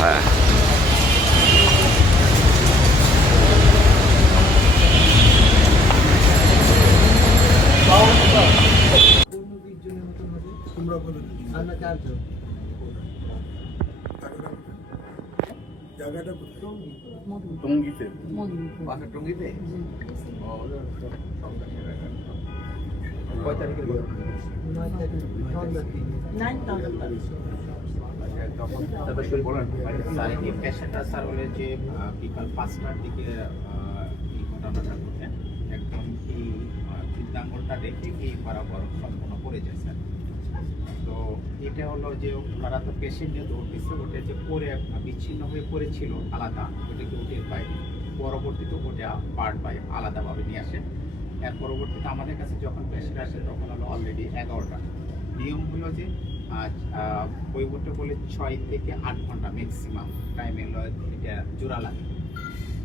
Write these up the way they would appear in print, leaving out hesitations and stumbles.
হ্যাঁ জায়গাটা টঙ্গিতে বাসা টঙ্গিতে কয় তারিখের স্যার হলে যে বিকাল 5টার দিকে এই ঘটনাটা ঘটে একদম এই বৃদ্ধাঙ্গলটা রেখে এই বরাবর সম্পূর্ণ পড়ে যায় স্যার। তো এটা হলো যে ওনারা তো পেশেন্ট যে দৌড়তেছে ওটা যে পরে বিচ্ছিন্ন হয়ে পড়েছিল আলাদা, ওটাকে উঠে পায় পরবর্তীতে ওটা পার্ট বাই আলাদাভাবে নিয়ে আসে। এর পরবর্তীতে আমাদের কাছে যখন পেশেন্ট আসে তখন হলো অলরেডি 11টা। নিয়ম হলো যে বই বলতে বলে 6 থেকে 8 ঘন্টা ম্যাক্সিমাম টাইমে হলো এটা জোড়া লাগে,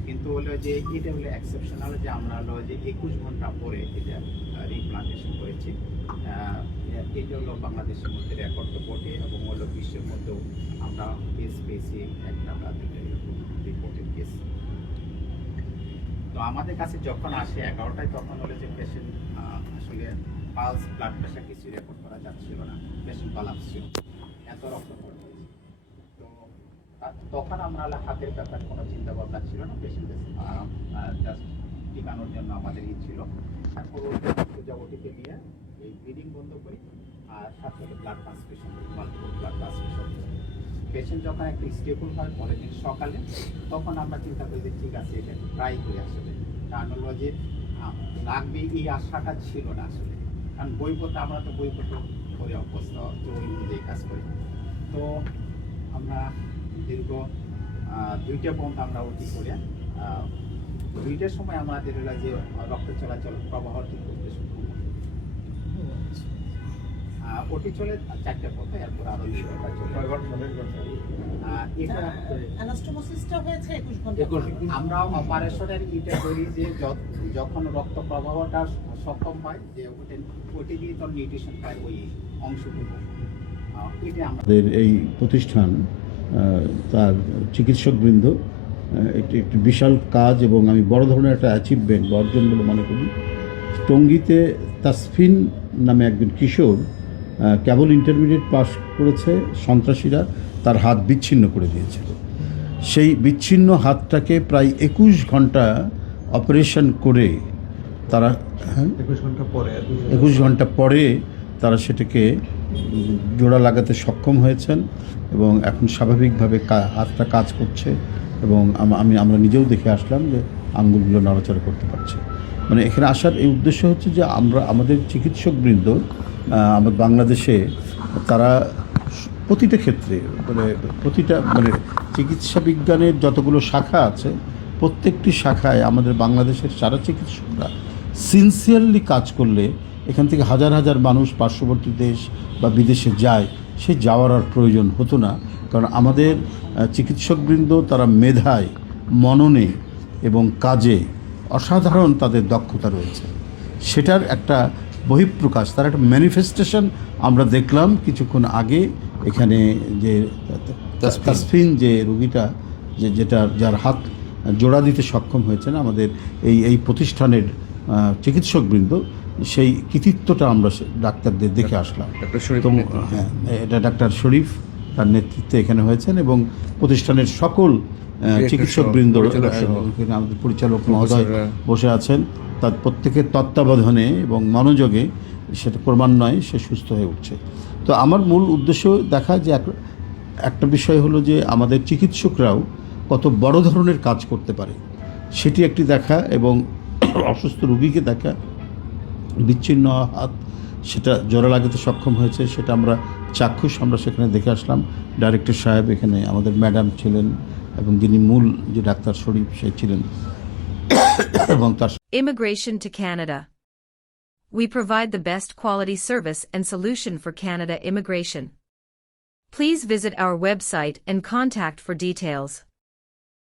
কিন্তু হলো যে এটা হলো এক্সেপশনাল যে আমরা হলো যে 21 ঘন্টা পরে এটা রিপ্লান্টেশন করেছি। এটা হলো বাংলাদেশের মধ্যে রেকর্ড তো বটে এবং হলো বিশ্বের মধ্যেও আমরা কেস পেয়েছি একটা বা দুটো এরকম রিপোর্টেড কেস। তো আমাদের কাছে যখন আসে 11টায় তখন হলো যে পেশেন্ট আসলে পালস ব্লাড প্রেশার কিছু রেকর্ড করা যাচ্ছিল না, পেশেন্ট বালান্স ছিল, এত রক্ত পড়ে। তো তখন আমরা হাতের ব্যাপারে কোনো চিন্তা ভাবনা ছিল না, পেশেন্টের জাস্ট টিকানোর জন্য আমাদের ছিল। তারপর ওটিকে নিয়ে এই ব্লিডিং বন্ধ করি আর সাথে blood transfusion multiple blood transfusion. Patient যখন একটা স্টেবল হয় পরের দিন সকালে তখন আমরা চিন্তা করি যে ঠিক আছে এটা ট্রাই করে আসলে, কারণ হলো যে লাগবে এই আশাটা ছিল না আসলে, কারণ বইপত্র আমরা তো বইপত্র করে অভ্যস্ত যে ওই অনুযায়ী কাজ করি। তো আমরা দীর্ঘ 2টা পর্যন্ত আমরা ওটি করে 2টার সময় আমাদের হলো যে রক্ত চলাচল প্রবাহ ঠিক করতে শুরু করি। ওটি চলে 4টা পর্যন্ত, এরপর আরো আমরা অপারেশনের ইটা করি যে যখন রক্ত প্রবাহটা সক্ষম হয় যে ওটি দিয়ে তো নিউট্রিশন পায় ওই অংশটুকু। এটা আমাদের এই প্রতিষ্ঠান তার চিকিৎসকবৃন্দ একটি বিশাল কাজ এবং আমি বড় ধরনের একটা অ্যাচিভমেন্ট অর্জন বলে মনে করি। টঙ্গীতে তাসফিন নামে একজন কিশোর কেবল ইন্টারমিডিয়েট পাস করেছে, সন্ত্রাসীরা তার হাত বিচ্ছিন্ন করে দিয়েছিল। সেই বিচ্ছিন্ন হাতটাকে প্রায় 21 ঘন্টা অপারেশন করে তারা 21 ঘন্টা পরে তারা সেটাকে জোড়া লাগাতে সক্ষম হয়েছেন এবং এখন স্বাভাবিকভাবে হাতটা কাজ করছে এবং আমরা নিজেও দেখে আসলাম যে আঙ্গুলগুলো নড়াচড়া করতে পারছে। মানে এখানে আসার এই উদ্দেশ্য হচ্ছে যে আমাদের চিকিৎসকবৃন্দ আমাদের বাংলাদেশে তারা প্রতিটা ক্ষেত্রে মানে চিকিৎসা বিজ্ঞানের যতগুলো শাখা আছে প্রত্যেকটি শাখায় আমাদের বাংলাদেশের সারা চিকিৎসকরা সিনসিয়ারলি কাজ করলে এখান থেকে হাজার হাজার মানুষ পার্শ্ববর্তী দেশ বা বিদেশে যায়, সে যাওয়ার আর প্রয়োজন হতো না। কারণ আমাদের চিকিৎসকবৃন্দ তারা মেধায়, মননে এবং কাজে অসাধারণ তাদের দক্ষতা রয়েছে, সেটার একটা বহিঃপ্রকাশ, তার একটা ম্যানিফেস্টেশন আমরা দেখলাম কিছুক্ষণ আগে এখানে। যে তাসফিন যে রুগীটা যার হাত জোড়া দিতে সক্ষম হয়েছেন আমাদের এই প্রতিষ্ঠানের চিকিৎসকবৃন্দ, সেই কৃতিত্বটা আমরা ডাক্তারদের দেখে আসলাম। হ্যাঁ, এটা ডাক্তার শরীফ তার নেতৃত্বে এখানে হয়েছেন এবং প্রতিষ্ঠানের সকল চিকিৎসকবৃন্দ, আমাদের পরিচালক মহোদয় বসে আছেন, তার প্রত্যেকের তত্ত্বাবধানে এবং মনোযোগে সেটা ক্রমান্বয়ে সে সুস্থ হয়ে উঠছে। তো আমার মূল উদ্দেশ্য দেখা যে একটা বিষয় হলো যে আমাদের চিকিৎসকরাও কত বড় ধরনের কাজ করতে পারে সেটি একটি দেখা, এবং অসুস্থ রোগীকে দেখা, বিচ্ছিন্ন হাত সেটা জোড়া লাগাতে সক্ষম হয়েছে সেটা আমরা চাক্ষুষ আমরা সেখানে দেখে আসলাম। ডাইরেক্টর সাহেব এখানে, আমাদের ম্যাডাম ছিলেন এবং যিনি মূল যে ডাক্তার শরীফ সে ছিলেন এবং তার Immigration to Canada. We provide the best quality service and solution for Canada immigration. Please visit our website and contact for details.